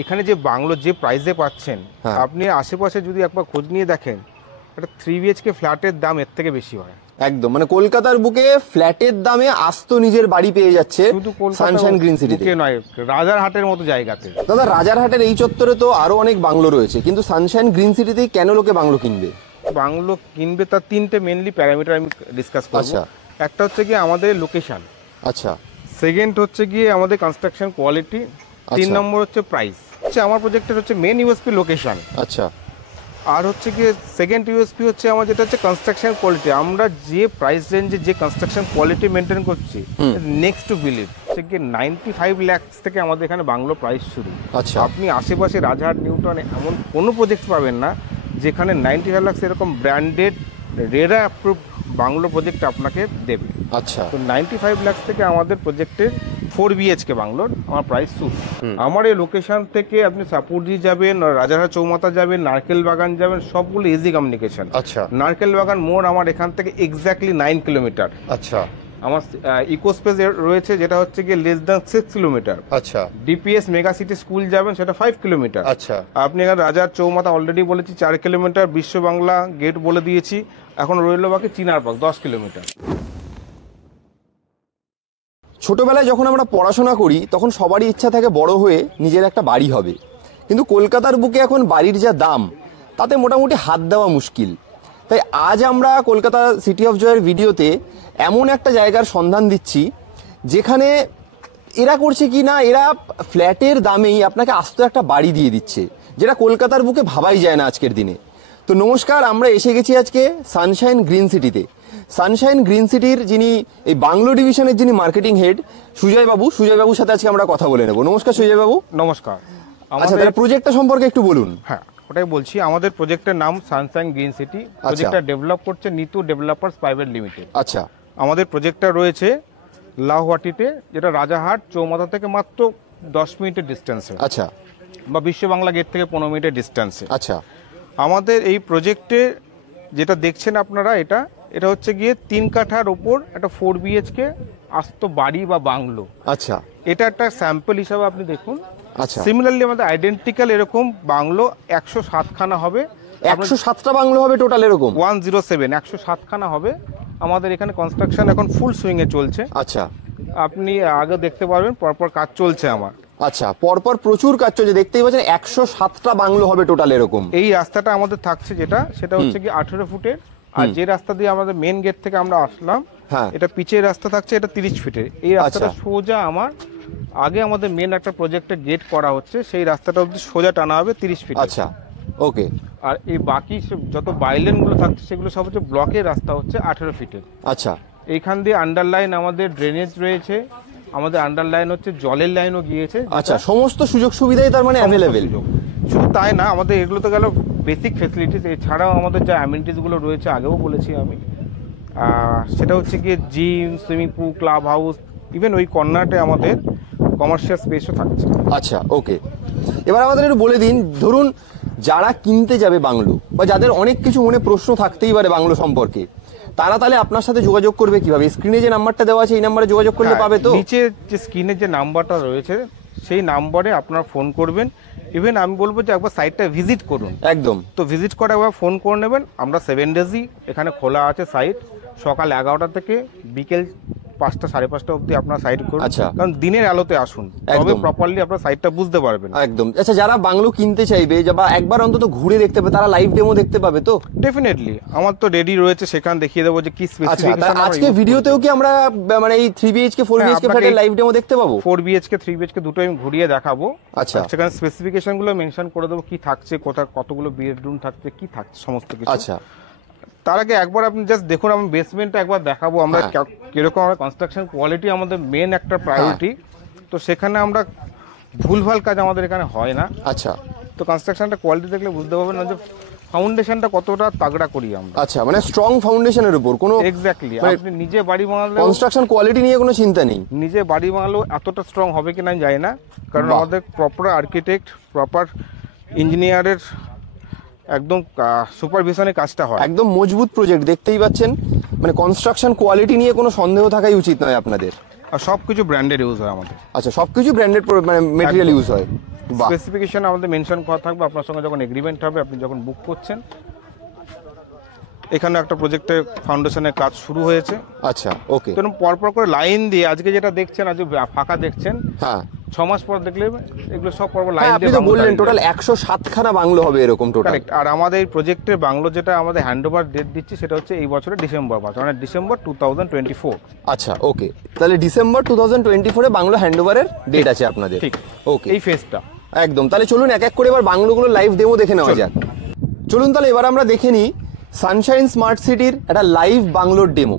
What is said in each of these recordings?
এখানে যে বাংলো যে প্রাইসে পাচ্ছেন, আপনি আশেপাশে যদি একবার খোঁজ নিয়ে দেখেন, একটা 3 BHK ফ্ল্যাটের দাম এর থেকে বেশি হয়। একদম, মানে কলকাতার বুকে ফ্ল্যাটের দামে আস্ত নিজের বাড়ি পেয়ে যাচ্ছে সানশাইন গ্রিন সিটিতে নয়, রাজারহাটের মতো জায়গাতে। দাদা, রাজারহাটের এই চত্বরে তো আরো অনেক বাংলো রয়েছে, কিন্তু সানশাইন গ্রিন সিটিতেই কেন লোকে বাংলো কিনবে? বাংলো কিনবে তার তিনটে মেনলি প্যারামিটার আমি ডিসকাস করব। একটা হচ্ছে গিয়ে আমাদের লোকেশন, আচ্ছা। সেকেন্ড হচ্ছে গিয়ে আমাদের কনস্ট্রাকশন কোয়ালিটি, 3 নম্বর হচ্ছে প্রাইস। আমার প্রজেক্টের হচ্ছে মেন ইউএসপি লোকেশন, আচ্ছা। আর হচ্ছে গিয়ে সেকেন্ড ইউএসপি হচ্ছে আমার যেটা হচ্ছে কনস্ট্রাকশন কোয়ালিটি। আমরা যে প্রাইস রেঞ্জে যে কনস্ট্রাকশন কোয়ালিটি মেনটেন করছি, নেক্সট টু বিলিভ, হচ্ছে গিয়ে 95 লাখ থেকে আমাদের এখানে বাংলো প্রাইস শুরু। আচ্ছা। আপনি আশেপাশে রাজারহাট, নিউটাউনে এমন কোনো প্রজেক্ট পাবেন না যেখানে 95 লাখ এরকম branded RERA approve bungalow project আপনাকে দেবে। আচ্ছা। তো 95 লাখ থেকে আমাদের প্রজেক্টের 4 BHK বাংলোর আমার প্রাইস শুরু। আমার এই লোকেশন থেকে আপনি সাপুরজি যাবেন, রাজারহাট চৌমাথা যাবেন, নারকেল বাগান যাবেন, সবগুলো ইজি কমিউনিকেশন। আচ্ছা। নারকেল বাগান মোড় আমার এখান থেকে এক্স্যাক্টলি 9 কিলোমিটার। আচ্ছা। আমার ইকো স্পেস রয়েছে যেটা হচ্ছে গিয়ে লেস দ্যান 6 কিলোমিটার। আচ্ছা। ডিপিএস মেগা সিটি স্কুল যাবেন, সেটা 5 কিলোমিটার। আচ্ছা। আপনি এখানে রাজার চৌমাথা অলরেডি বলেছি 4 কিলোমিটার, বিশ্ব বাংলা গেট বলে দিয়েছি, এখন রইল বাকি চিনার পার্ক 10 কিলোমিটার। ছোটবেলায় যখন আমরা পড়াশোনা করি তখন সবারই ইচ্ছা থাকে বড় হয়ে নিজের একটা বাড়ি হবে, কিন্তু কলকাতার বুকে এখন বাড়ির যা দাম তাতে মোটামুটি হাত দেওয়া মুশকিল। তাই আজ আমরা কলকাতা সিটি অফ জয়ের ভিডিওতে এমন একটা জায়গার সন্ধান দিচ্ছি যেখানে এরা করছে কি না, এরা ফ্ল্যাটের দামেই আপনাকে আস্ত একটা বাড়ি দিয়ে দিচ্ছে, যেটা কলকাতার বুকে ভাবাই যায় না আজকের দিনে। তো নমস্কার, আমরা এসে গেছি আজকে সানশাইন গ্রিন সিটিতে। সানশাইন গ্রিন সিটির যিনি এই বাংলো ডিভিশনের যিনি মার্কেটিং হেড সুজয় বাবুর সাথে আজকে আমরা কথা বলে নেব। নমস্কার সুজয় বাবু। নমস্কার। আচ্ছা, তাহলে প্রজেক্টটা সম্পর্কে একটু বলুন। হ্যাঁ, ওটাই বলছি। আমাদের প্রজেক্টের নাম সানশাইন গ্রিন সিটি। প্রজেক্টটা ডেভেলপ করছে নিতু ডেভেলপার্স প্রাইভেট লিমিটেড। আচ্ছা। আমাদের প্রজেক্টটা রয়েছে লাহোয়াটিতে, যেটা রাজারহাট চৌমাথা থেকে মাত্র 10 মিনিটের ডিস্টেন্সে। আচ্ছা। বা বিশ্ব বাংলা গেট থেকে 15 মিনিটের ডিস্টেন্সে। আচ্ছা। আমাদের এই প্রজেক্টে যেটা দেখছেন আপনারা, এটা হচ্ছে গিয়ে 3 কাঠার ওপর একটা 4 BHK আস্ত বাড়ি বা বাংলো। আচ্ছা। এটা একটা স্যাম্পল হিসাবে আপনি দেখুন। আচ্ছা। সিমিলারলি আমাদের আইডেন্টিক্যাল এরকম বাংলো 107 খানা হবে। 107টা বাংলো হবে টোটাল এরকম? 107, 107 খানা হবে। আমাদের এখানে কনস্ট্রাকশন এখন ফুল সুইং এ চলছে। আচ্ছা। আপনি আগে দেখতে পারবেন, পরপর কাজ চলছে আমার। আচ্ছা, পরপর প্রচুর কাজ চলছে, দেখতেই পাচ্ছেন 107টা বাংলো হবে টোটাল এরকম। এই রাস্তাটা আমাদের থাকছে সেটা হচ্ছে কি 18 ফুটের। আর যে রাস্তা দিয়ে আমাদের মেন গেট থেকে আমরা আসলাম, এটা পিচের রাস্তা থাকছে, এটা 30 ফিটের। এই রাস্তাটা সোজা আগে আমাদের মেন একটা প্রজেক্টের গেট করা হচ্ছে, সেই রাস্তাটা অবধি সোজা টানা হবে 30 ফিট। আচ্ছা, ওকে। আর এই বাকি যত বাইলেন গুলো থাকছে সেগুলো সব হচ্ছে ব্লকের রাস্তা, হচ্ছে 18 ফিটের। আচ্ছা। এইখান দিয়ে আন্ডারলাইন আমাদের ড্রেনেজ রয়েছে, আমাদের আন্ডারলাইন হচ্ছে জলের লাইনও গিয়েছে। আচ্ছা, সমস্ত সুযোগ সুবিধাই তার মানে অ্যাভেলেবেল। শুধু তাই না, আমাদের এগুলো তো গেল বেসিক ফেসিলিটিস। এছাড়াও আমাদের যা অ্যামিনিটিস গুলো রয়েছে, আগেও বলেছি আমি, সেটা হচ্ছে গিয়ে gym, swimming pool, club house, even ওই কর্নারটে আমাদের কমার্শিয়াল স্পেসও থাকছে। আচ্ছা, ওকে। এবার আমাদের একটু বলে দিন, ধরুন যারা কিনতে যাবে বাংলো, বা যাদের অনেক কিছু মনে প্রশ্ন থাকতেই পারে বাংলো সম্পর্কে, তারা তাহলে আপনার সাথে যোগাযোগ করবে কিভাবে? স্ক্রিনে যে নাম্বারটা দেওয়া আছে এই নাম্বারে যোগাযোগ করলে পাবে তো? নিচে যে স্ক্রিনে যে নাম্বারটা রয়েছে সেই নাম্বারে আপনারা ফোন করবেন। ইভেন আমি বলবো যে একবার সাইটটা ভিজিট করুন। একদম। তো ভিজিট করে একবার ফোন করে নেবেন। আমরা 7 ডেজই এখানে খোলা আছে সাইট, সকাল 11টা থেকে বিকেল 5টা 5:30 অবধি আপনারা সাইট করুন। আচ্ছা। কারণ দিনের আলোতে আসুন, তবে প্রপারলি আপনারা সাইটটা বুঝতে পারবেন। একদম। আচ্ছা, যারা বাংলো কিনতে চাইবে বা একবার অন্তত ঘুরে দেখতে পাবে, তারা লাইভ ডেমো দেখতে পাবে তো? ডেফিনেটলি, আমার তো রেডি রয়েছে, সেখানে দেখিয়ে দেবো যে কি স্পেসিফিকেশন। আজকে ভিডিওতেও কি আমরা মানে এই 3 BHK 4 BHK ফ্ল্যাটের লাইভ ডেমো দেখতে পাবো? 4 BHK 3 BHK দুটোই আমি ঘুরিয়ে দেখাবো। আচ্ছা। সেখানে স্পেসিফিকেশন গুলো মেনশন করে দেবো, কি থাকছে, কতগুলো বেডরুম থাকছে, কি থাকছে, সমস্ত কিছু। আচ্ছা। তার আগে একবার আপনি জাস্ট দেখুন, আমি বেসমেন্টটা একবার দেখাবো আমরা কিরকম। আমরা কনস্ট্রাকশন কোয়ালিটি আমাদের মেন একটা প্রায়োরিটি, তো সেখানে আমরা ভুলভাল কাজ আমাদের এখানে হয় না। আচ্ছা। তো কনস্ট্রাকশনটা কোয়ালিটি দেখলে বুঝতে পারবেন না যে ফাউন্ডেশনটা কতটা তাগড়া করি আমরা। আচ্ছা, মানে স্ট্রং ফাউন্ডেশনের উপর কোনো। এক্স্যাক্টলি। আপনি নিজে বাড়ি বানালে কনস্ট্রাকশন কোয়ালিটি নিয়ে কোনো চিন্তা নেই। নিজে বাড়ি বানালেও এতটা স্ট্রং হবে কিনা আমি জানি না, কারণ আমাদের প্রপার আর্কিটেক্ট, প্রপার ইঞ্জিনিয়ারের একদম সুপারভিশনে কাজটা হয়। একদম মজবুত প্রজেক্ট, দেখতেই পাচ্ছেন। মানে কনস্ট্রাকশন কোয়ালিটি নিয়ে কোনো সন্দেহ থাকাই উচিত নয় আপনাদের। আর সবকিছু ব্র্যান্ডেড ইউজ হয় আমাদের। আচ্ছা, সবকিছু ব্র্যান্ডেড মানে মেটেরিয়াল ইউজ হয়। স্পেসিফিকেশন আমাদের মেনশন করা থাকবে, আপনার সঙ্গে যখন এগ্রিমেন্ট হবে, আপনি যখন বুক করছেন। এখানে একটা প্রজেক্টের ফাউন্ডেশনের কাজ শুরু হয়েছে। আচ্ছা, ওকে। তো পরপর করে লাইন দিয়ে আজকে যেটা দেখছেন, আজ ফাঁকা দেখছেন, হ্যাঁ 6 মাস পর দেখলে এগুলো সব পরপর লাইন আপনি দিয়ে তো বললেন টোটাল 107 খানা বাংলো হবে এরকম টোটাল। কারেক্ট। আর আমাদের এই প্রজেক্টের বাংলো যেটা আমাদের হ্যান্ডওভার ডেট দিচ্ছি, সেটা হচ্ছে এই বছরের ডিসেম্বর মাস, মানে ডিসেম্বর 2024। আচ্ছা, ওকে। তাহলে ডিসেম্বর 2024 এ বাংলো হ্যান্ডওভারের ডেট আছে আপনাদের। ঠিক, ওকে, এই ফেজটা একদম। তাহলে চলুন এক এক করে এবার বাংলোগুলো লাইভ ডেমো দেখে নেওয়া যাক। চলুন তাহলে এবার আমরা দেখে নিই সানশাইন স্মার্ট সিটির একটা লাইভ বাংলোর ডেমো।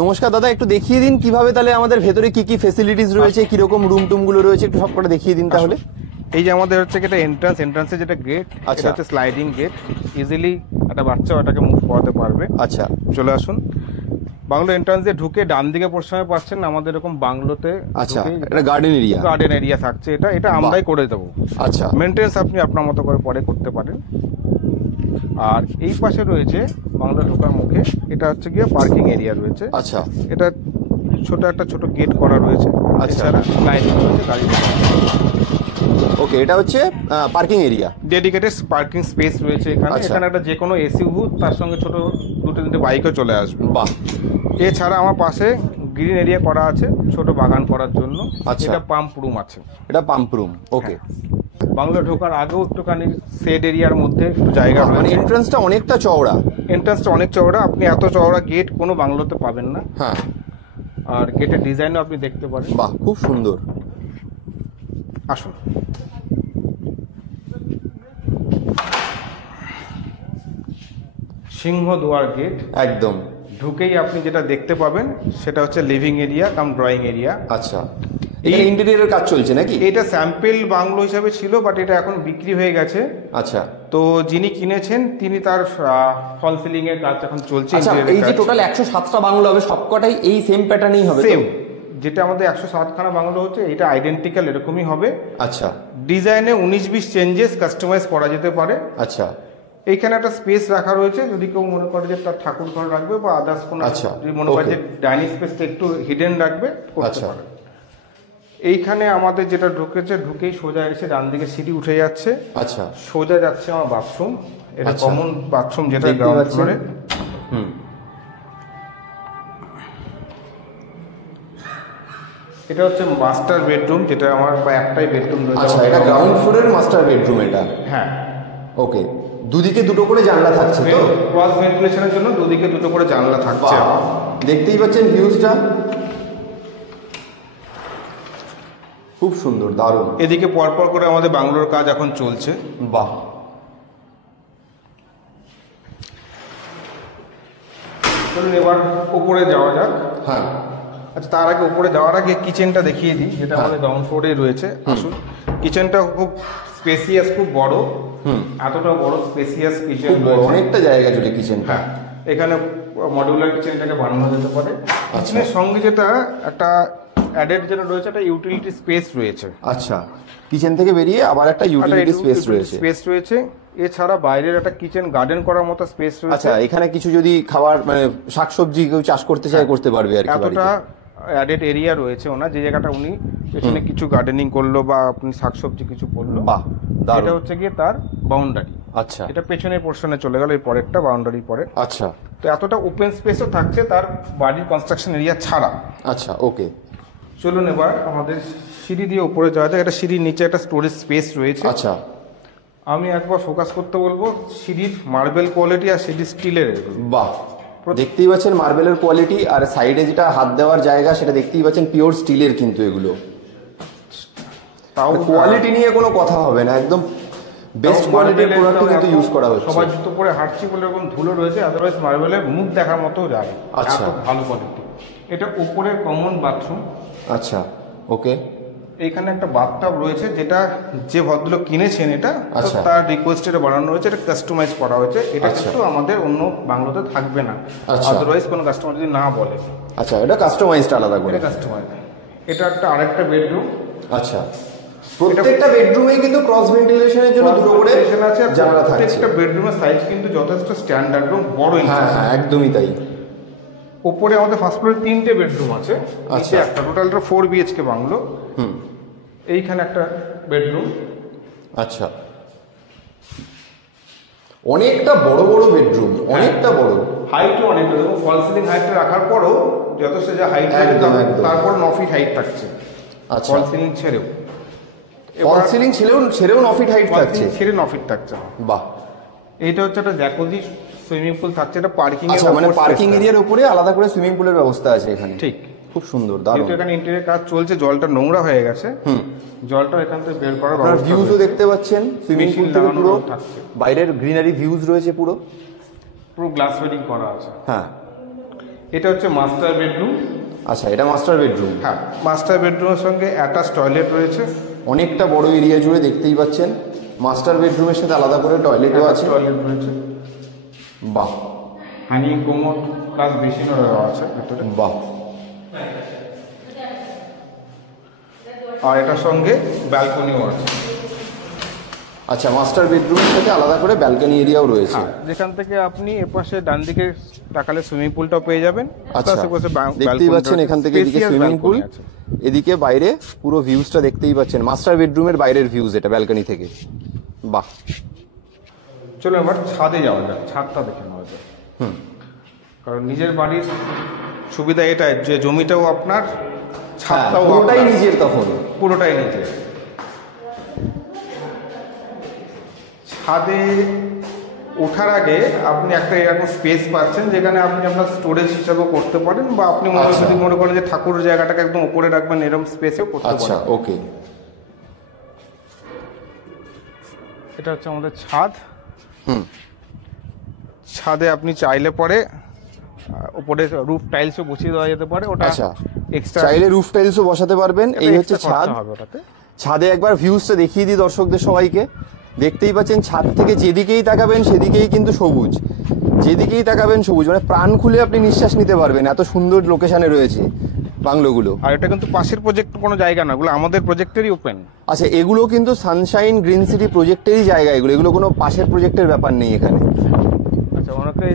নমস্কার দাদা, একটু দেখিয়ে দিন কিভাবে তাহলে আমাদের ভেতরে কি কি ফেসিলিটিস রয়েছে, কিরকম রুম টুম গুলো রয়েছে, একটু সব করে দেখিয়ে দিন তাহলে। এই যে আমাদের হচ্ছে একটা এন্ট্রান্সে যেটা গেট, এটা হচ্ছে স্লাইডিং গেট, ইজিলি একটা বাচ্চা ওটাকে মুভ করাতে পারবে। আচ্ছা, চলে আসুন। বাংলো এন্ট্রান্স দিয়ে ঢুকে ডান দিকে পশ্চিমে পাচ্ছেন আমাদের এরকম বাংলোতে। আচ্ছা, এটা গার্ডেন এরিয়া থাকছে, এটা আমরাই করে দেবো। আচ্ছা, মেইনটেনেন্স আপনি আপনার মতো করে পরে করতে পারেন। আর এই পাশে রয়েছে বাংলো ঢোকার মুখে, এটা হচ্ছে গিয়ে পার্কিং এরিয়া রয়েছে। আচ্ছা, এটা ছোট গেট করা রয়েছে। আচ্ছা, লাইটিং রয়েছে গাড়ি। ওকে, এটা হচ্ছে parking area, dedicated parking space রয়েছে এখানে। এখানে একটা যে কোনো এসইউ, তার সঙ্গে ছোট 2-3টে বাইকও চলে আসবে। বাহ। এছাড়া আমার পাশে গ্রিন এরিয়া করা আছে ছোট বাগান করার জন্য। আচ্ছা, এটা পাম্প রুম আছে। এটা পাম্প রুম, ওকে। বাংলো ঢোকার আগেও একটুখানি শেড এরিয়ার মধ্যে একটু জায়গা রয়েছে। মানে এন্ট্রান্সটা অনেকটা চওড়া। অনেক চওড়া, আপনি এত চওড়া গেট কোনো বাংলোতে পাবেন না। হ্যাঁ, আর গেটের ডিজাইনও আপনি দেখতে পারেন। বাহ, খুব সুন্দর। আসুন। সিংহদুয়ার গেট, একদম ঢুকেই আপনি যেটা দেখতে পাবেন সেটা হচ্ছে লিভিং এরিয়া কাম ড্রয়িং এরিয়া। আচ্ছা, এই ইন্টেরিয়রের কাজ চলছে নাকি? এটা স্যাম্পল বাংলো হিসাবে ছিল, বাট এটা এখন বিক্রি হয়ে গেছে। আচ্ছা, তো যিনি কিনেছেন তিনি তার ফল সিলিং এর কাজ এখন চলছে। আচ্ছা, এই যে টোটাল 107টা বাংলো হবে, সবকটাই এই সেম প্যাটার্নই হবে? সেম, যেটা আমাদের 107 খানা বাংলো হচ্ছে, এটা আইডেন্টিক্যাল এরকমই হবে। আচ্ছা, ডিজাইনে 19-20 চেঞ্জেস কাস্টমাইজ করা যেতে পারে। আচ্ছা, এইখানে একটা স্পেস রাখা রয়েছে, যদি কেউ মনে করে যে তার ঠাকুর ঘর রাখবে বা আদার্স কোনো, যদি মনে করে যে ডাইনিং স্পেসটা একটু হিডেন রাখবে, করতে পারে। এইখানে আমাদের যেটা ঢুকেই সোজা এসে ডান দিকে সিঁড়ি উঠে যাচ্ছে। আচ্ছা, সোজা যাচ্ছে আমার বাথরুম। এটা কমন বাথরুম, যেটা গ্রাউন্ড ফ্লোরে। এটা হচ্ছে মাস্টার বেডরুম, যেটা আমার একটাই বেডরুম রয়েছে। আচ্ছা, এটা গ্রাউন্ড ফ্লোরের মাস্টার বেডরুম এটা? হ্যাঁ, ওকে। দুদিকে দুটো করে জানলা থাকছে তো? ক্রস ভেন্টিলেশনের জন্য দুদিকে দুটো করে জানলা থাকছে। দেখতেই পাচ্ছেন ভিউজটা খুব সুন্দর, দারুণ। এদিকে পরপর করে আমাদের বাংলোর কাজ এখন চলছে। বাহ। চলুন এবার উপরে যাওয়া যাক। হ্যাঁ, আচ্ছা, তার আগে উপরে যাওয়ার আগে কিচেনটা দেখিয়ে দিই, যেটা আমাদের গ্রাউন্ড ফ্লোরে রয়েছে। আসুন। কিচেনটা খুব স্পেসিয়াস, খুব বড়। এতটা বড় স্পেসিয়াস কিচেন, অনেকটা জায়গা জুড়ে কিচেনটা। হ্যাঁ, এখানে মডিউলার কিচেনটাকে বানানো যেতে পারে। কিচেনের সঙ্গে যেটা একটা অ্যাডেড যেটা রয়েছে, একটা ইউটিলিটি স্পেস রয়েছে। আচ্ছা, কিচেন থেকে বেরিয়ে আবার একটা ইউটিলিটি স্পেস রয়েছে। এছাড়া বাইরের একটা কিচেন গার্ডেন করার মতো স্পেস রয়েছে। আচ্ছা, এখানে কিছু যদি খাবার মানে শাকসবজি কেউ চাষ করতে চায়, করতে পারবে আর কি। এতটা অ্যাডেড এরিয়া রয়েছে ওনার, যে জায়গাটা উনি পেছনে কিছু গার্ডেনিং করলো বা আপনি শাকসবজি কিছু করলো। বাহ, এটা হচ্ছে গিয়ে তার বাউন্ডারি। আচ্ছা, এটা পেছনের পোর্শনে চলে গেল, এই পরেরটা বাউন্ডারি পরে। আচ্ছা, তো এতটা ওপেন স্পেসও থাকছে তার বাড়ির কনস্ট্রাকশন এরিয়া ছাড়া। আচ্ছা, ওকে। চলুন এবার আমাদের সিঁড়ি দিয়ে উপরে যাওয়া যায়। এটা সিঁড়ির নিচে একটা স্টোরেজ স্পেস রয়েছে। আচ্ছা, আমি একবার ফোকাস করতে বলবো সিঁড়ির মার্বেল কোয়ালিটি আর সিঁড়ির স্টিলের। বাহ, দেখতেই পাচ্ছেন মার্বেলের কোয়ালিটি, আর সাইডে যেটা হাত দেওয়ার জায়গা সেটা দেখতেই পাচ্ছেন পিওর স্টিলের, কিন্তু এগুলো তাও কোয়ালিটি নিয়ে কোনো কথা হবে না, একদম বেস্ট কোয়ালিটির প্রোডাক্ট কিন্তু ইউজ করা হচ্ছে। সবাই জুতো পরে হাঁটছি বলে এরকম ধুলো রয়েছে, আদারওয়াইজ মার্বেলের মুখ দেখার মতো যায়। আচ্ছা, ভালো কোয়ালিটি। এটা উপরের কমন বাথরুম। আচ্ছা, ওকে। এইখানে একটা বাথটাব রয়েছে, যেটা যে ভদ্রলোক কিনেছেন এটা, আচ্ছা, তার রিকোয়েস্টে বানানো হয়েছে। এটা কাস্টমাইজ করা হয়েছে। এটা কিন্তু আমাদের অন্য বাংলোতে থাকবে না, আদারওয়াইজ কোনো কাস্টমার যদি না বলে। আচ্ছা, এটা কাস্টমাইজড আলাদা করে। কাস্টমাইজ। এটা একটা আরেকটা বেডরুম। আচ্ছা, প্রত্যেকটা বেডরুমেই কিন্তু ক্রস ভেন্টিলেশনের জন্য দুটো করে জানলা থাকছে। প্রত্যেকটা বেডরুমের সাইজ কিন্তু যথেষ্ট স্ট্যান্ডার্ড এবং বড়। হ্যাঁ, একদমই তাই। উপরে আমাদের ফার্স্ট ফ্লোরে 3টে বেডরুম আছে। আচ্ছা, একটা টোটালটা 4 BHK বাংলো। এইখানে একটা বেডরুম। আচ্ছা, অনেকটা বড় বড় বেডরুম, অনেকটা বড়, হাইটও অনেকটা, দেখুন ফল সিলিং হাইটটা রাখার পরও যথেষ্ট যে হাইট তারপর 9 ফিট হাইট থাকছে। আচ্ছা, ফল সিলিং ছেড়েও, ফল সিলিং ছেড়েও 9 ফিট হাইট থাকছে, ছেড়ে 9 ফিট থাকছে। বাহ। এইটা হচ্ছে একটা জ্যাকুজি সুইমিং পুল থাকছে, এটা পার্কিং আচ্ছা, মানে পার্কিং এরিয়ার উপরে আলাদা করে সুইমিং পুলের ব্যবস্থা আছে এখানে, ঠিক, খুব সুন্দর, দারুণ। এখানে ইন্টেরিয়র কাজ চলছে, জলটা নোংরা হয়ে গেছে, জলটা এখান থেকে বের করার আপনারা ভিউজও দেখতে পাচ্ছেন সুইমিং পুল থেকে, পুরো বাইরের গ্রিনারি ভিউজ রয়েছে, পুরো গ্লাস ওয়েডিং করা আছে। হ্যাঁ, এটা হচ্ছে মাস্টার বেডরুম। আচ্ছা, এটা মাস্টার বেডরুম। হ্যাঁ, মাস্টার বেডরুমের সঙ্গে অ্যাটাচ টয়লেট রয়েছে, অনেকটা বড় এরিয়া জুড়ে দেখতেই পাচ্ছেন। মাস্টার বেডরুমের সাথে আলাদা করে টয়লেটও আছে, টয়লেট রয়েছে, বাহ। হানি কোমোড প্লাস বেসিনও দেওয়া আছে ভেতরে, বাহ। আর এটার সঙ্গে ব্যালকনিও আছে। আচ্ছা, মাস্টার বেডরুমের সাথে আলাদা করে ব্যালকনি এরিয়াও রয়েছে, যেখান থেকে আপনি এপাশে ডান দিকে তাকালে সুইমিং পুলটাও পেয়ে যাবেন। আচ্ছা, দেখতেই পাচ্ছেন এখান থেকে এদিকে সুইমিং পুল, এদিকে বাইরে পুরো ভিউজটা দেখতেই পাচ্ছেন, মাস্টার বেডরুমের বাইরের ভিউজ এটা ব্যালকনি থেকে, বাহ। চলো এবার ছাদে যাওয়া যাক, ছাদটা দেখে নেওয়া যাক। কারণ নিজের বাড়ির সুবিধা এটাই যে জমিটাও আপনার, ছাদটাও পুরোটাই নিজের, তখন পুরোটাই নিজের। ছাদে ওঠার আগে আপনি একটা এরকম স্পেস পাচ্ছেন যেখানে আপনি আপনার স্টোরেজ হিসাবেও করতে পারেন, বা আপনি যদি মনে করেন যে ঠাকুরের জায়গাটাকে একদম উপরে রাখবেন, এরকম স্পেসেও করতে পারেন। আচ্ছা, ওকে। এটা হচ্ছে আমাদের ছাদ। ছাদে আপনি চাইলে পরে উপরে রুফ টাইলসও বসিয়ে দেওয়া যেতে পারে, ওটা এক্সট্রা, চাইলে রুফ টাইলসও বসাতে পারবেন। এই হচ্ছে ছাদ। ছাদে একবার ভিউজটা দেখিয়ে দিই দর্শকদের সবাইকে। দেখতেই পাচ্ছেন ছাদ থেকে যেদিকেই তাকাবেন সেদিকেই কিন্তু সবুজ, যেদিকেই তাকাবেন সবুজ, মানে প্রাণ খুলে আপনি নিঃশ্বাস নিতে পারবেন, এত সুন্দর লোকেশনে রয়েছে বাংলোগুলো। আর এটা কিন্তু পাশের প্রজেক্ট কোনো জায়গা না, এগুলো আমাদের প্রজেক্টেরই ওপেন। আচ্ছা, এগুলো কিন্তু সানশাইন গ্রিন সিটি প্রজেক্টেরই জায়গা, এগুলো কোনো পাশের প্রজেক্টের ব্যাপার নেই এখানে। আচ্ছা, ওনাকে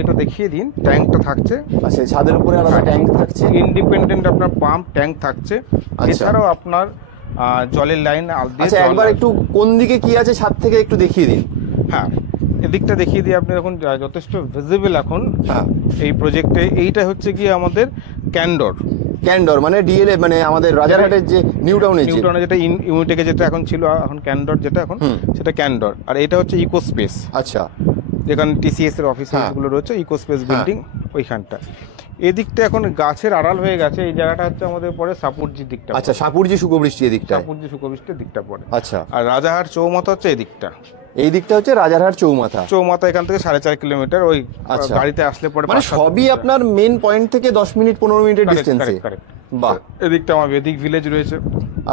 এটা দেখিয়ে দিন, ট্যাঙ্কটা থাকছে। আচ্ছা, ছাদের উপরে আলাদা ট্যাঙ্ক থাকছে, ইন্ডিপেন্ডেন্ট আপনার পাম্প ট্যাঙ্ক থাকছে। এছাড়াও আপনার জলের লাইন। আচ্ছা, একবার একটু কোন দিকে কি আছে ছাদ থেকে একটু দেখিয়ে দিন। হ্যাঁ, এদিকটা দেখিয়ে দিই, আপনি এখন যথেষ্ট ভিজিবল এখন এই প্রজেক্টে। এইটা হচ্ছে কি আমাদের ক্যান্ডর, মানে ডিএলএ, মানে আমাদের রাজারহাটের যে নিউ টাউনে যেটা ইউনিটেকে যেটা এখন ছিল, এখন ক্যান্ডর যেটা এখন সেটা ক্যান্ডর। আর এটা হচ্ছে ইকো স্পেস। আচ্ছা, যেখানে টিসিএস এর অফিস গুলো রয়েছে, ইকো স্পেস বিল্ডিং ওইখানটা। এদিকটা এখন গাছের আড়াল হয়ে গেছে, এই জায়গাটা হচ্ছে আমাদের পরে সাপুরজির দিকটা। আচ্ছা, সাপুরজি শুকবৃষ্টি এদিকটা, সাপুরজি শুকবৃষ্টির দিকটা পড়ে। আচ্ছা, আর রাজারহাট চৌমাথা হচ্ছে এই দিকটা। এই দিকটা হচ্ছে রাজারহাট চৌমাথা এখান থেকে 4.5 কিলোমিটার, ওই গাড়িতে আসলে পরে, মানে সবই আপনার মেন পয়েন্ট থেকে 10 মিনিট 15 মিনিটের ডিসটেন্সে। বাহ। এদিকটা আমার বেদিক ভিলেজ রয়েছে।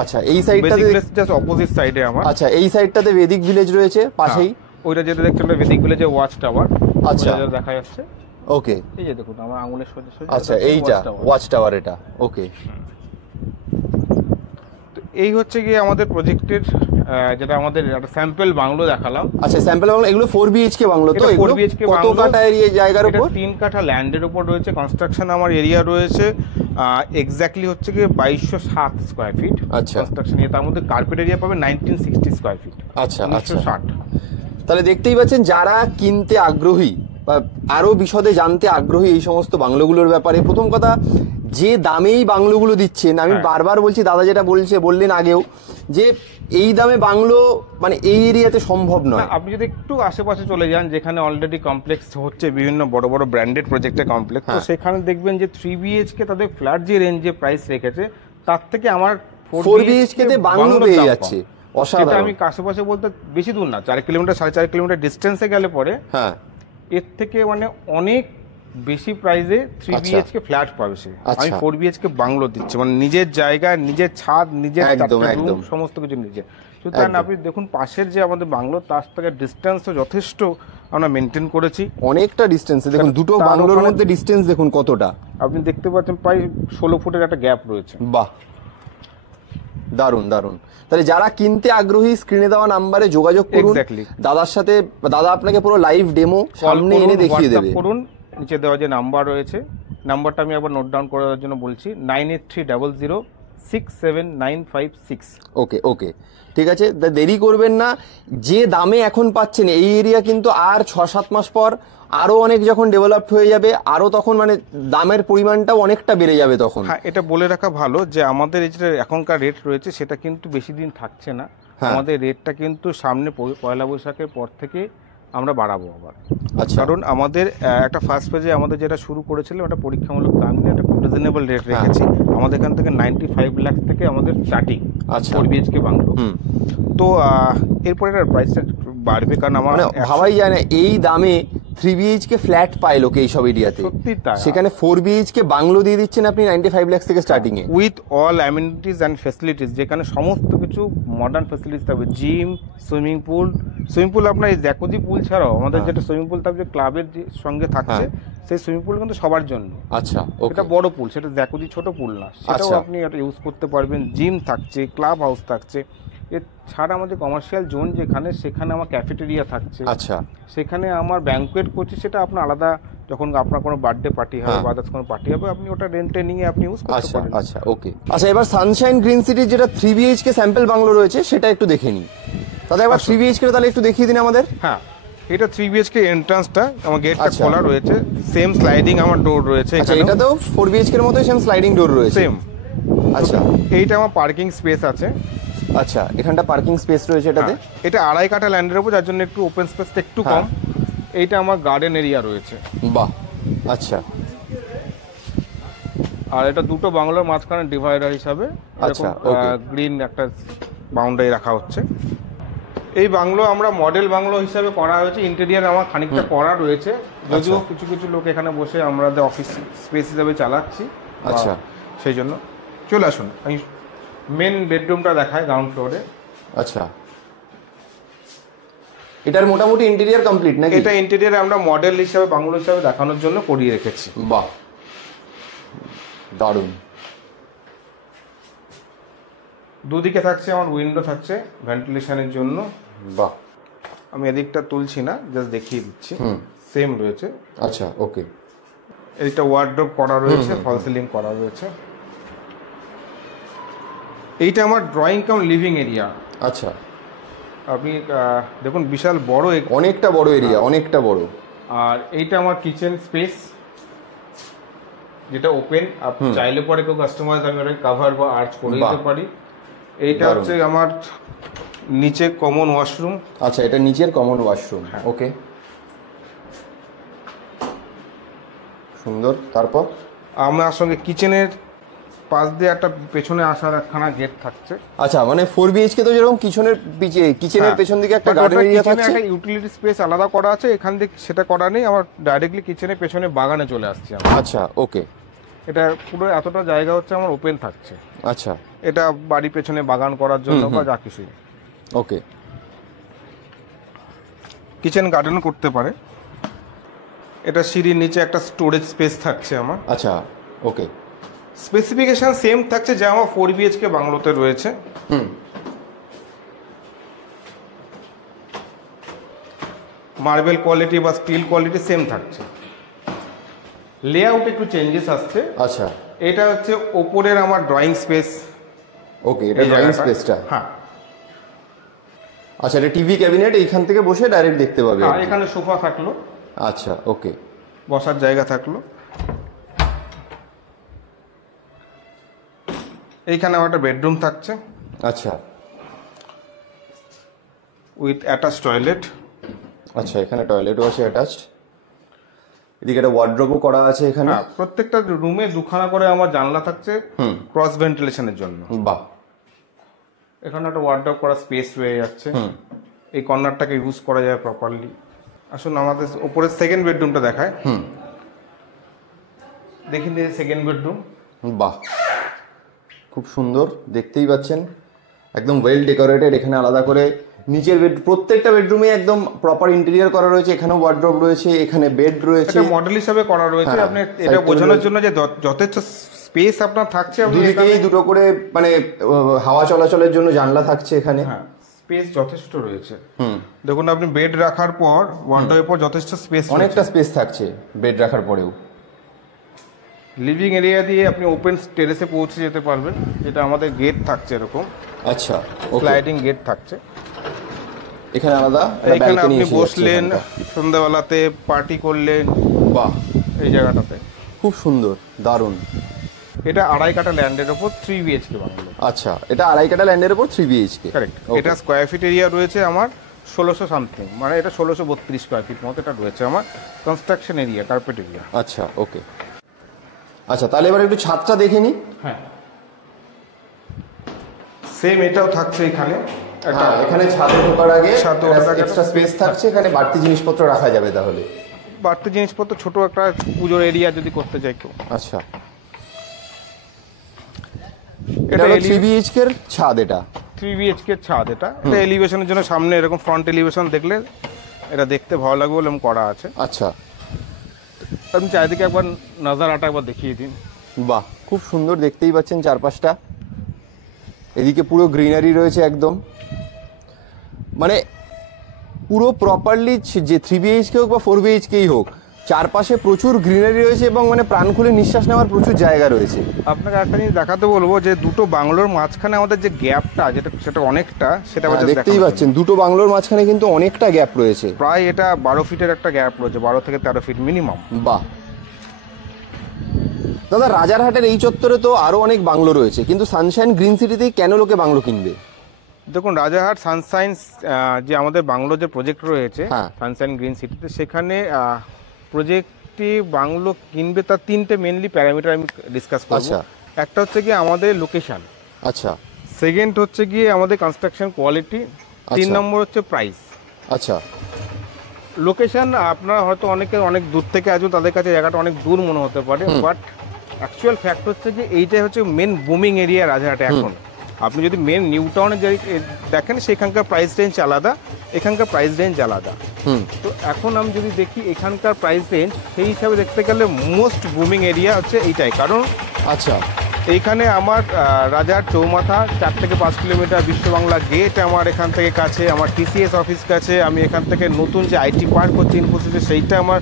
আচ্ছা, এই সাইডটাতে জাস্ট অপোজিট সাইডে আমার। আচ্ছা, এই সাইডটাতে বেদিক ভিলেজ রয়েছে পাশেই। ওইটা যেটা দেখছেন বেদিক ভিলেজের ওয়াচ টাওয়ার। আচ্ছা, দেখা যাচ্ছে। ওকে, এই যে দেখুন আমার আঙুলের সোজা। আচ্ছা, এইটা ওয়াচ টাওয়ার, এটা ওকে। এই হচ্ছে গিয়ে আমাদের প্রজেক্টের যেটা আমাদের একটা স্যাম্পল বাংলো দেখালাম। আচ্ছা, স্যাম্পল বাংলো, এগুলো 4 বিএইচকে বাংলো তো? 4 বিএইচকে বাংলো। কত কাঠা এরিয়া জায়গার উপর? 3 কাঠা ল্যান্ডের উপর রয়েছে। কনস্ট্রাকশন আমার এরিয়া রয়েছে এক্স্যাক্টলি হচ্ছে কি 2207 স্কয়ার ফিট। আচ্ছা, কনস্ট্রাকশন এরিয়া, তার মধ্যে কার্পেট এরিয়া পাবে 1960 স্কয়ার ফিট। আচ্ছা, 1960। তাহলে দেখতেই পাচ্ছেন, যারা কিনতে আগ্রহী বা আরো বিশদে জানতে আগ্রহী এই সমস্ত বাংলোগুলোর ব্যাপারে, প্রথম কথা যে দামেই বাংলোগুলো দিচ্ছেন, আমি বারবার বলছি, দাদা যেটা বললেন আগেও, যে এই দামে বাংলো মানে এই এরিয়াতে সম্ভব নয়। আপনি যদি একটু আশেপাশে চলে যান, যেখানে অলরেডি কমপ্লেক্স হচ্ছে, বিভিন্ন বড় বড় ব্র্যান্ডেড প্রজেক্টের কমপ্লেক্স, তো সেখানে দেখবেন যে 3 বিএইচকে তাদের ফ্ল্যাট যে রেঞ্জে প্রাইস রেখেছে, তার থেকে আমার 4 বিএইচকে তে বাংলো পেয়ে যাচ্ছে। অসাধারণ। আমি আশেপাশে বলতে বেশি দূর না, 4 কিলোমিটার 4.5 কিলোমিটার ডিস্টেন্সে গেলে পরে এর থেকে মানে অনেক বেশি প্রাইসে 3 বিএইচকে ফ্ল্যাট পাবে সে। আমি 4 বিএইচকে বাংলো দিচ্ছি, মানে নিজের জায়গা, নিজের ছাদ, নিজের রুম, সমস্ত কিছু নিজে। সুতরাং আপনি দেখুন পাশের যে আমাদের বাংলো, তার থেকে ডিস্টেন্সও যথেষ্ট আমরা মেনটেন করেছি। অনেকটা ডিস্টেন্সে দেখুন, দুটো বাংলোর মধ্যে ডিস্টেন্স দেখুন কতটা। আপনি দেখতে পাচ্ছেন প্রায় 16 ফুটের একটা গ্যাপ রয়েছে। বাহ, দারুণ দারুণ। তাহলে যারা কিনতে আগ্রহী, স্ক্রিনে দেওয়া নাম্বারে যোগাযোগ করুন দাদার সাথে। দাদা আপনাকে পুরো লাইভ ডেমো সামনে এনে দেখিয়ে দেবে। করুন, নিচে দেওয়া যে নাম্বার রয়েছে, নাম্বারটা আমি আবার নোট ডাউন করার জন্য বলছি, 983007 67956। ওকে ওকে, ঠিক আছে, দেরি করবেন না। যে দামে এখন পাচ্ছেন এই এরিয়া কিন্তু আর 6-7 মাস পর আরো অনেক যখন ডেভেলপড হয়ে যাবে, আরো তখন মানে দামের পরিমাণটাও অনেকটা বেড়ে যাবে তখন। হ্যাঁ, এটা বলে রাখা ভালো যে আমাদের এই যে এখনকার রেট রয়েছে সেটা কিন্তু বেশি দিন থাকছে না। আমাদের রেটটা কিন্তু সামনে পয়লা বৈশাখের পর থেকে আমরা বাড়াবো আবার। আচ্ছা, কারণ আমাদের একটা ফার্স্ট পেজে আমাদের যেটা শুরু করেছিল ওটা পরীক্ষামূলক দাম নিয়ে একটা খুব রিজনেবল রেট রেখেছি। আমাদের এখান থেকে 95 লাখ থেকে আমাদের স্টার্টিং 4 BHK বাংলো। তো এরপরে এটার প্রাইসটা বাড়বে, কারণ আমার ভাবাই যায় না এই দামে 3 BHK ফ্ল্যাট পায় লোকে এইসব এরিয়াতে। সত্যি তাই। সেখানে 4 BHK বাংলো দিয়ে দিচ্ছেন আপনি 95 লাখ থেকে starting A, with all amenities and facilities, যেখানে সমস্ত কিছু মডার্ন ফ্যাসিলিটিস থাকবে। জিম, সুইমিং পুল আপনার এই জ্যাকুজি পুল ছাড়াও আমাদের যেটা সুইমিং পুল থাকবে ক্লাবের সঙ্গে থাকছে, সেই সুইমিং পুল কিন্তু সবার জন্য। আচ্ছা, এটা বড় পুল, সেটা জ্যাকুজি ছোট পুল না, সেটাও আপনি এটা ইউজ করতে পারবেন। জিম থাকছে, ক্লাব হাউস থাকছে। এছাড়া আমাদের কমার্শিয়াল জোন যেখানে, সেখানে আমার ক্যাফেটেরিয়া থাকছে। আচ্ছা, সেখানে আমার ব্যাংকুয়েট করছি, সেটা আপনার আলাদা, যখন আপনার কোনো বার্থডে পার্টি হবে বা আদার্স কোনো পার্টি হবে, আপনি ওটা রেন্টে নিয়ে আপনি ইউজ করতে পারেন। আচ্ছা ওকে। আচ্ছা, এবার সানশাইন গ্রিন সিটির যেটা 3 BHK স্যাম্পল বাংলো রয়েছে সেটা একটু দেখে নিই। তাহলে এবার 3 BHK তাহলে একটু দেখিয়ে দিন আমাদের। হ্যাঁ, এটা 3 BHK এন্ট্রান্সটা, আমার গেটটা খোলা রয়েছে, সেম স্লাইডিং আমার ডোর রয়েছে। আচ্ছা, এটাতেও 4 BHK এর মতোই সেম স্লাইডিং ডোর রয়েছে। সেম। আচ্ছা, এইটা আমার পার্কিং স্পেস আছে। আচ্ছা, এখানটা পার্কিং স্পেস রয়েছে এটাতে। এটা 2.5 কাঠা ল্যান্ডের উপর, যার জন্য একটু ওপেন স্পেসটা একটু কম। এইটা আমার গার্ডেন এরিয়া রয়েছে। বাহ, আচ্ছা। আর এটা দুটো বাংলোর মাঝখানে ডিভাইডার হিসাবে আচ্ছা, গ্রিন একটা বাউন্ডারি রাখা হচ্ছে। এই বাংলো আমরা মডেল বাংলো হিসাবে করা হয়েছে। ইন্টেরিয়ার আমার খানিকটা করা রয়েছে, যদিও কিছু কিছু লোক এখানে বসে আমাদের অফিস স্পেস হিসাবে চালাচ্ছি। আচ্ছা, সেই জন্য চলে আসুন, আমি মেন বেডরুমটা দেখাই গ্রাউন্ড ফ্লোরে। আচ্ছা, এটার মোটামুটি ইন্টেরিয়ার কমপ্লিট নাকি? এটা ইন্টেরিয়ার আমরা মডেল হিসাবে বাংলো হিসাবে দেখানোর জন্য করিয়ে রেখেছি। বাহ, দারুণ। দুদিকে থাকছে আমার উইন্ডো থাকছে ভেন্টিলেশনের জন্য। বাহ, আমি এদিকটা তুলছি না, জাস্ট দেখিয়ে দিচ্ছি। সেম রয়েছে। আচ্ছা, ওকে। এদিকটা ওয়ার্ডরোব করা রয়েছে, ফল সিলিং করা রয়েছে। এইটা আমার ড্রয়িং কাম লিভিং এরিয়া। আচ্ছা, আপনি দেখুন বিশাল বড়, অনেকটা বড় এরিয়া, অনেকটা বড়। আর এইটা আমার কিচেন স্পেস, যেটা ওপেন। আপনি চাইলে পরে কেউ কাস্টমাইজ আমি ওটা কাভার বা আর্চ করে দিতে পারি। এইটা হচ্ছে আমার নিচে কমন ওয়াশরুম। আচ্ছা, এটা নিচের কমন ওয়াশরুম। ওকে, সুন্দর। তারপর আমার সঙ্গে কিচেনের পাশ দিয়ে একটা পেছনে আসার একখানা গেট থাকছে। আচ্ছা, মানে 4 BHK তো যেরকম কিচেনের পেছন দিকে একটা গার্ডেন এরিয়া থাকছে, একটা ইউটিলিটি স্পেস আলাদা করা আছে। এখান থেকে সেটা করা নেই, আমার ডাইরেক্টলি কিচেনের পেছনে বাগানে চলে আসছি। আচ্ছা, ওকে। এটা পুরো এতটা জায়গা হচ্ছে আমার ওপেন থাকছে। আচ্ছা, এটা বাড়ির পেছনে বাগান করার জন্য বা যা কিছু। ওকে, কিচেন গার্ডেন করতে পারে। এটা সিঁড়ির নিচে একটা স্টোরেজ স্পেস থাকছে আমার। আচ্ছা, ওকে। স্পেসিফিকেশন সেম থাকছে যা আমার 4 BHK বাংলোতে রয়েছে। মার্বেল কোয়ালিটি বা স্টিল কোয়ালিটি সেম থাকছে। লেআউট একটু চেঞ্জেস আসছে। আচ্ছা, এটা হচ্ছে ওপরের আমার ড্রয়িং স্পেস। ওকে, এটা ড্রয়িং স্পেসটা। হ্যাঁ। আচ্ছা, এটা টিভি ক্যাবিনেট, এইখান থেকে বসে ডাইরেক্ট দেখতে পাবে। আর এখানে সোফা থাকলো। আচ্ছা, ওকে। বসার জায়গা থাকলো। এইখানে আমার একটা বেডরুম থাকছে। আচ্ছা, উইথ অ্যাটাচ টয়লেট। আচ্ছা, এখানে টয়লেটও আছে অ্যাটাচড। এদিকে একটা ওয়ার্ড্রোবও করা আছে এখানে। প্রত্যেকটা রুমে দুখানা করে আমার জানলা থাকছে ক্রস ভেন্টিলেশনের জন্য। বাহ, এখানে একটা ওয়ার্ড্রোব করা স্পেস হয়ে যাচ্ছে। এই কর্নারটাকে ইউজ করা যায় প্রপারলি। আসুন আমাদের উপরের সেকেন্ড বেডরুমটা দেখায়। দেখি সেকেন্ড বেডরুম। বাহ, খুব সুন্দর, দেখতেই পাচ্ছেন একদম ওয়েল ডেকোরেটেড। এখানে আলাদা করে নিচের প্রত্যেকটা বেডরুমে একদম প্রপার ইন্টেরিয়র করা রয়েছে। এখানে ওয়ার্ড্রোব রয়েছে, এখানে বেড রয়েছে। এটা মডেল হিসেবে করা রয়েছে। আপনি এটা বোঝানোর জন্য যে যথেষ্ট স্পেস আপনার থাকছে। দুদিকেই দুটো করে মানে হাওয়া চলাচলের জন্য জানলা থাকছে এখানে। স্পেস যথেষ্ট রয়েছে। দেখুন আপনি বেড রাখার পর ওয়ার্ড্রোবের পর যথেষ্ট স্পেস, অনেকটা স্পেস থাকছে বেড রাখার পরেও। লিভিং এরিয়া দিয়ে আপনি ওপেন টেরেসে পৌঁছে যেতে পারবেন, যেটা আমাদের গেট থাকছে এরকম। আচ্ছা, স্লাইডিং গেট থাকছে। এখানে আলাদা এখানে আপনি বসলেন, সন্ধ্যাবেলাতে পার্টি করলেন। বাহ, এই জায়গাটাতে খুব সুন্দর, দারুণ। এটা 2.5 কাঠা ল্যান্ডের উপর 3 বিএইচকে বানালো। আচ্ছা, এটা 2.5 কাঠা ল্যান্ডের উপর 3 বিএইচকে। কারেক্ট। এটা স্কয়ার ফিট এরিয়া রয়েছে আমার 1600 সামথিং, মানে এটা 1632 স্কয়ার ফিট মতো এটা রয়েছে আমার কনস্ট্রাকশন এরিয়া, কার্পেট এরিয়া। আচ্ছা, ওকে। আচ্ছা, তাহলে এবার একটু ছাদটা দেখে নিই। হ্যাঁ, সেম এটাও থাকছে এখানে। এখানে ছাদে ঢোকার আগে এক্সট্রা স্পেস থাকছে, এখানে বাড়তি জিনিসপত্র রাখা যাবে। তাহলে বাড়তি জিনিসপত্র, ছোট একটা পুজোর এরিয়া যদি করতে চাই কেউ। আচ্ছা, এটা 3 বিএইচকে এর ছাদ। এটা 3 বিএইচকে এর ছাদ। এটা এলিভেশনের জন্য সামনে এরকম ফ্রন্ট এলিভেশন দেখলে এটা দেখতে ভালো লাগবে বলে করা আছে। আচ্ছা, আপনি চারিদিকে একবার নজারাটা একবার দেখিয়ে দিন। বাহ, খুব সুন্দর, দেখতেই পাচ্ছেন চারপাশটা। এদিকে পুরো গ্রিনারি রয়েছে একদম, মানে পুরো প্রপারলি যে 3 বিএইচকে হোক বা 4 বিএইচকেই হোক, চারপাশে প্রচুর গ্রিনারি রয়েছে এবং মানে প্রাণ খুলে নিঃশ্বাস নেওয়ার প্রচুর জায়গা রয়েছে। আপনাকে একটা জিনিস দেখাতে বলবো যে দুটো বাংলোর মাঝখানে আমাদের যে গ্যাপটা, সেটা অনেকটা, সেটা দেখতেই পাচ্ছেন। দুটো বাংলোর মাঝখানে কিন্তু অনেকটা গ্যাপ রয়েছে, প্রায় এটা 12 ফিটের একটা গ্যাপ রয়েছে, 12 থেকে 13 ফিট মিনিমাম। বাহ। দাদা, রাজারহাটের এই চত্বরে তো আরো অনেক বাংলো রয়েছে, কিন্তু সানশাইন গ্রিন সিটিতেই কেন লোকে বাংলো কিনবে? দেখুন, রাজারহাট সানশাইন যে আমাদের বাংলো যে প্রজেক্ট রয়েছে সানশাইন গ্রিন সিটিতে, সেখানে প্রজেক্টটি বাংলো কিনবে তার 3টে মেনলি প্যারামিটার আমি ডিসকাস করব। একটা হচ্ছে কি আমাদের লোকেশন। আচ্ছা। সেকেন্ড হচ্ছে গিয়ে আমাদের কনস্ট্রাকশন কোয়ালিটি। 3 নম্বর হচ্ছে প্রাইস। আচ্ছা। লোকেশন, আপনারা হয়তো অনেকে অনেক দূর থেকে আসবেন, তাদের কাছে জায়গাটা অনেক দূর মনে হতে পারে, বাট অ্যাকচুয়াল ফ্যাক্ট হচ্ছে যে এইটাই হচ্ছে মেন বুমিং এরিয়া রাজারহাটে এখন। আপনি যদি মেন নিউ টাউনে দেখেন, সেখানকার প্রাইস রেঞ্জ আলাদা, এখানকার প্রাইস রেঞ্জ আলাদা। তো এখন আমি যদি দেখি এখানকার প্রাইস রেঞ্জ, সেই হিসাবে দেখতে গেলে মোস্ট বুমিং এরিয়া হচ্ছে এইটাই। কারণ আচ্ছা, এইখানে আমার রাজারহাট চৌমাথা 4 থেকে 5 কিলোমিটার, বিশ্ব বাংলা গেট আমার এখান থেকে কাছে, আমার টিসিএস অফিস কাছে, আমি এখান থেকে নতুন যে আইটি পার্ক হচ্ছে ইনফোসিসে, সেইটা আমার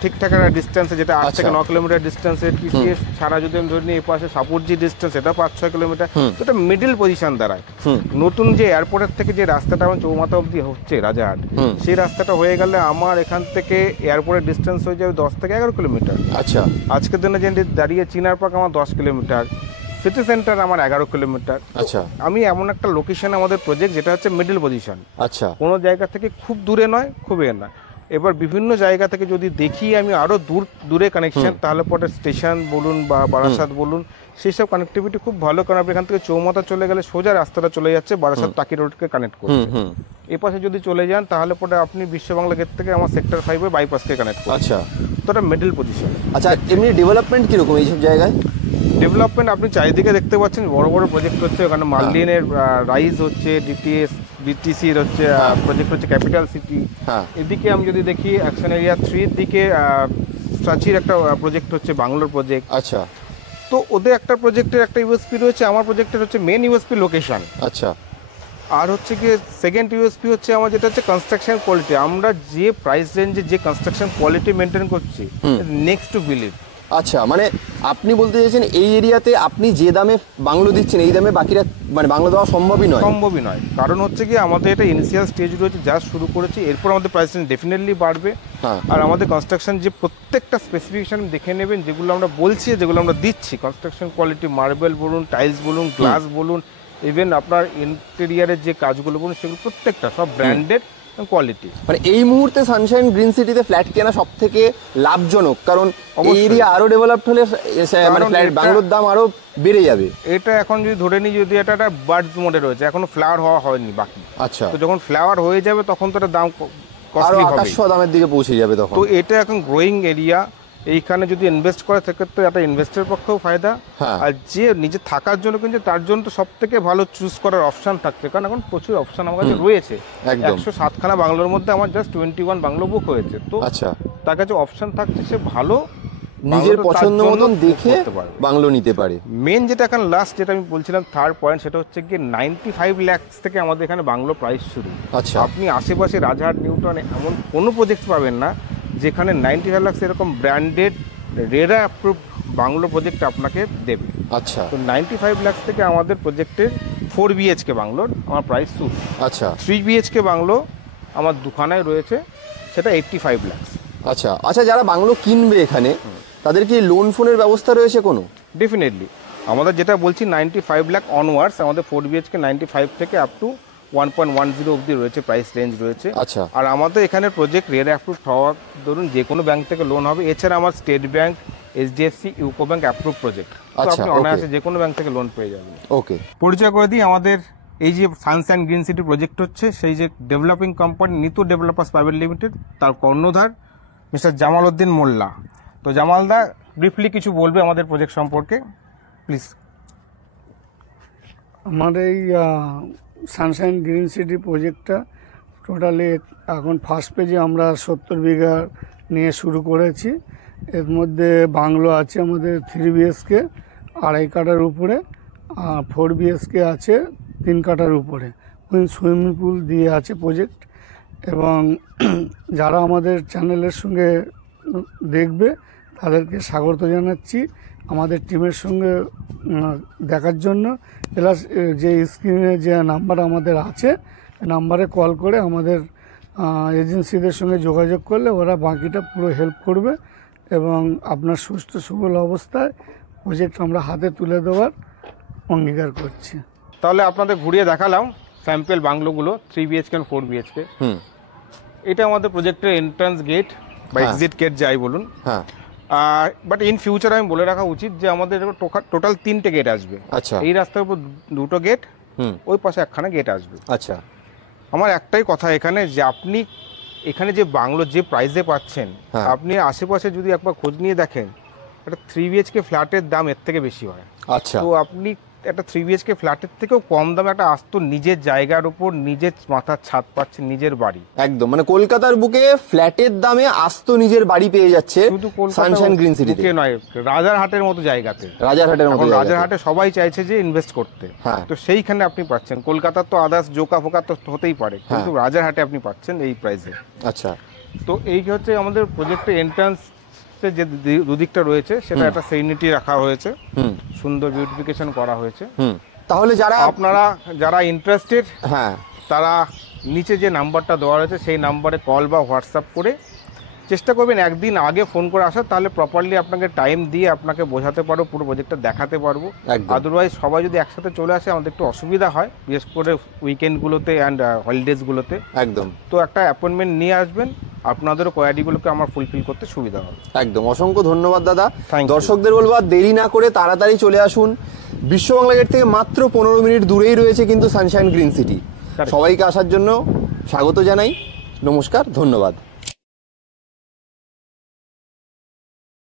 ঠিকঠাক একটা ডিস্টেন্সে, যেটা 8 থেকে 9 কিলোমিটার ডিস্টেন্সে। টিসিএস ছাড়া যদি আমি ধরে নিই, এই পাশে সাপুরজি ডিস্টেন্স, এটা 5-6 কিলোমিটার। তো এটা মিডিল পজিশন দাঁড়ায়। নতুন যে এয়ারপোর্টের থেকে যে রাস্তাটা আমার চৌমাথা অবধি হচ্ছে রাজারহাট, সেই রাস্তাটা হয়ে গেলে আমার এখান থেকে এয়ারপোর্টের ডিস্টেন্স হয়ে যাবে 10 থেকে 11 কিলোমিটার। আচ্ছা। আজকের দিনে যে দাঁড়িয়ে চিনার পার্ক আমার 10 কিলোমিটার, সিটি সেন্টার আমার 11 কিলোমিটার। আচ্ছা। আমি এমন একটা লোকেশন আমাদের প্রজেক্ট যেটা হচ্ছে মিডল পজিশন। আচ্ছা। কোনো জায়গা থেকে খুব দূরে নয়, খুব এ না। এবার বিভিন্ন জায়গা থেকে যদি দেখি আমি আরো দূরে কানেকশন, তাহলে পরে স্টেশন বলুন বা বারাসাত বলুন, সেই সব কানেক্টিভিটি খুব ভালো। কারণ আপনি এখান থেকে চৌমাথা চলে গেলে সোজা রাস্তাটা চলে যাচ্ছে বারাসাত টাকি রোডকে কানেক্ট করছে। এপাশে যদি চলে যান তাহলে পরে আপনি বিশ্ব বাংলা গেট থেকে আমার সেক্টর 5 এর বাইপাসকে কানেক্ট করছে। আচ্ছা। তো এটা মিডল পজিশন। আচ্ছা, এমনি ডেভেলপমেন্ট কিরকম এইসব জায়গায়? ডেভেলপমেন্ট আপনি চারিদিকে দেখতে পাচ্ছেন, বড় বড় প্রজেক্ট হচ্ছে। ওখানে মার্লিনের রাইজ হচ্ছে, ডিটিসির হচ্ছে প্রজেক্ট হচ্ছে ক্যাপিটাল সিটি। এদিকে আমি যদি দেখি অ্যাকশন এরিয়া 3 দিকে সাচির একটা প্রজেক্ট হচ্ছে, বাংলোর প্রজেক্ট। আচ্ছা। তো ওদের একটা প্রজেক্টের একটা ইউএসপি রয়েছে, আমার প্রজেক্টের হচ্ছে মেন ইউএসপি লোকেশন। আচ্ছা। আর হচ্ছে কি সেকেন্ড ইউএসপি হচ্ছে আমার যেটা হচ্ছে কনস্ট্রাকশন কোয়ালিটি। আমরা যে প্রাইস রেঞ্জে যে কনস্ট্রাকশন কোয়ালিটি মেনটেন করছি, নেক্সট টু বিলিভ। আচ্ছা, মানে আপনি বলতে চাইছেন এই এরিয়াতে আপনি যে দামে বাংলো দিচ্ছেন, এই দামে বাকিরা মানে বাংলো দেওয়া সম্ভবই নয়। কারণ হচ্ছে কি আমাদের এটা ইনিশিয়াল স্টেজ রয়েছে, যা শুরু করেছি, এরপর আমাদের প্রাইস রেঞ্জ ডেফিনেটলি বাড়বে। আর আমাদের কনস্ট্রাকশন যে প্রত্যেকটা স্পেসিফিকেশন দেখে নেবেন, যেগুলো আমরা বলছি, যেগুলো আমরা দিচ্ছি, কনস্ট্রাকশন কোয়ালিটি, মার্বেল বলুন, টাইলস বলুন, গ্লাস বলুন, ইভেন আপনার ইন্টেরিয়ারের যে কাজগুলো বলুন, সেগুলো প্রত্যেকটা সব ব্র্যান্ডেড কোয়ালিটি। মানে এই মুহূর্তে সানশাইন গ্রিন সিটিতে ফ্ল্যাট কেনা সব থেকে লাভজনক, কারণ এই এরিয়া আরো ডেভেলপড হলে মানে ফ্ল্যাট বাংলোর দাম আরো বেড়ে যাবে। এটা এখন যদি ধরে নিই, যদি এটা একটা বার্ডস মোডে রয়েছে, এখনো ফ্লাওয়ার হওয়া হয়নি বাকি। আচ্ছা। তো যখন ফ্লাওয়ার হয়ে যাবে তখন তো এটা দাম আরো আকাশ ছোঁয়া দামের দিকে পৌঁছে যাবে তখন। তো এটা এখন গ্রোয়িং এরিয়া, এইখানে যদি ইনভেস্ট করে সেক্ষেত্রে একটা ইনভেস্টের পক্ষেও ফায়দা। আর যে নিজে থাকার জন্য কিন্তু তার জন্য তো সব থেকে ভালো চুজ করার অপশন থাকছে, কারণ এখন প্রচুর অপশন আমার কাছে রয়েছে। 107খানা বাংলোর মধ্যে আমার জাস্ট 21 বাংলো বুক হয়েছে। তো আচ্ছা, তার কাছে অপশন থাকছে, সে ভালো নিজের পছন্দ মতন দেখে বাংলো নিতে পারে। মেন যেটা এখন লাস্ট যেটা আমি বলছিলাম থার্ড পয়েন্ট, সেটা হচ্ছে কি 95 লাখ থেকে আমাদের এখানে বাংলো প্রাইস শুরু। আচ্ছা। আপনি আশেপাশে রাজারহাট নিউ টাউনে এমন কোনো প্রজেক্ট পাবেন না যেখানে 95 লাখ এরকম branded RERA approve bungalow project আপনাকে দেবে। আচ্ছা, তো 95 লাখ থেকে আমাদের প্রজেক্টের 4 BHK বাংলোর আমার প্রাইস শুরু। আচ্ছা, 3 BHK বাংলো আমার দুখানায় রয়েছে, সেটা 85 লাখ। আচ্ছা। আচ্ছা, যারা বাংলো কিনবে এখানে তাদের কি লোন ফোনের ব্যবস্থা রয়েছে কোনো? ডেফিনেটলি আমাদের যেটা বলছি 95 লাখ অনওয়ার্ডস, আমাদের 4 BHK 95 থেকে আপ টু 1.10 অবধি রয়েছে, প্রাইস রেঞ্জ রয়েছে। আচ্ছা। আর আমাদের এখানে প্রজেক্ট রেড অ্যাপ্রুভ হওয়ার ধরুন যে কোনো ব্যাংক থেকে লোন হবে। এছাড়া আমার state bank, HDFC, UCO bank approve project, আচ্ছা, আপনি অনায়াসে যে কোনো ব্যাংক থেকে লোন পেয়ে যাবেন। ওকে, পরিচয় করে দিই, আমাদের এই যে সানশাইন গ্রিন সিটি প্রজেক্ট হচ্ছে, সেই যে developing company Nitu developers private limited, তার কর্ণধার মিস্টার জামাল উদ্দিন মোল্লা। তো জামালদা ব্রিফলি কিছু বলবে আমাদের প্রজেক্ট সম্পর্কে, প্লিজ। আমার এই সানশাইন গ্রিন সিটি প্রজেক্টটা টোটালি এখন ফার্স্ট পেজে আমরা 70 বিঘা নিয়ে শুরু করেছি। এর মধ্যে বাংলো আছে আমাদের 3 BHK 2.5 কাঠার উপরে, আর 4 BHK আছে 3 কাঠার উপরে, সুইমিং পুল দিয়ে আছে প্রজেক্ট। এবং যারা আমাদের চ্যানেলের সঙ্গে দেখবে তাদেরকে স্বাগত জানাচ্ছি আমাদের টিমের সঙ্গে দেখার জন্য। প্লাস যে স্ক্রিনে যে নাম্বার আমাদের আছে, নাম্বারে কল করে আমাদের এজেন্সিদের সঙ্গে যোগাযোগ করলে ওরা বাকিটা পুরো হেল্প করবে এবং আপনার সুস্থ সবল অবস্থায় প্রজেক্ট আমরা হাতে তুলে দেওয়ার অঙ্গীকার করছি। তাহলে আপনাদের ঘুরিয়ে দেখালাম স্যাম্পল বাংলোগুলো 3 BHK আর 4 BHK। এটা আমাদের প্রজেক্টের এন্ট্রান্স গেট বা এক্সিট গেট যাই বলুন। হ্যাঁ, বাট ইন ফিউচার আমি বলে রাখা উচিত যে আমাদের টোটাল 3টে গেট আসবে। আচ্ছা, এই রাস্তার উপর 2টো গেট, ওই পাশে একখানা গেট আসবে। আচ্ছা। আমার একটাই কথা এখানে, যে আপনি এখানে যে বাংলো যে প্রাইসে পাচ্ছেন, আপনি আশেপাশে যদি একবার খোঁজ নিয়ে দেখেন, একটা 3 BHK ফ্ল্যাটের দাম এর থেকে বেশি হয়। আচ্ছা, তো আপনি একটা 3 BHK ফ্ল্যাটের থেকেও কম দামে একটা আস্ত নিজের জায়গার উপর নিজের মাথার ছাদ পাচ্ছেন, নিজের বাড়ি। একদম, মানে কলকাতার বুকে ফ্ল্যাটের দামে আস্ত নিজের বাড়ি পেয়ে যাচ্ছে শুধু সানশাইন গ্রিন সিটিতে নয়, রাজারহাটের মতো জায়গাতে। রাজারহাটের মতো রাজারহাটে সবাই চাইছে যে ইনভেস্ট করতে, তো সেইখানে আপনি পাচ্ছেন। কলকাতার তো আদার্স জোকা ফোকা তো হতেই পারে, কিন্তু রাজারহাটে আপনি পাচ্ছেন এই প্রাইসে। আচ্ছা, তো এই হচ্ছে আমাদের প্রজেক্টের এন্ট্রান্স যে দুদিকটা রয়েছে, সেটা একটা সেনিটি রাখা হয়েছে, সুন্দর বিউটিফিকেশন করা হয়েছে। তাহলে আপনারা যারা ইন্টারেস্টেড, হ্যাঁ, তারা নিচে যে নাম্বারটা দেওয়া রয়েছে সেই নাম্বারে কল বা হোয়াটসঅ্যাপ করে চেষ্টা করবেন একদিন আগে ফোন করে আসার, তাহলে প্রপারলি আপনাকে টাইম দিয়ে আপনাকে বোঝাতে পারবো, পুরো প্রজেক্টটা দেখাতে পারবো। আদারওয়াইজ সবাই যদি একসাথে চলে আসে আমাদের একটু অসুবিধা হয়, বিশেষ করে উইকেন্ডগুলোতে অ্যান্ড হলিডেজগুলোতে। একদম, তো একটা অ্যাপয়েন্টমেন্ট নিয়ে আসবেন, আপনাদেরও কোয়ারিগুলোকে আমার ফুলফিল করতে সুবিধা হবে। একদম, অসংখ্য ধন্যবাদ দাদা। দর্শকদের বলবো দেরি না করে তাড়াতাড়ি চলে আসুন। বিশ্ব বাংলা গেট থেকে মাত্র 15 মিনিট দূরেই রয়েছে কিন্তু সানশাইন গ্রিন সিটি। সবাইকে আসার জন্য স্বাগত জানাই। নমস্কার, ধন্যবাদ।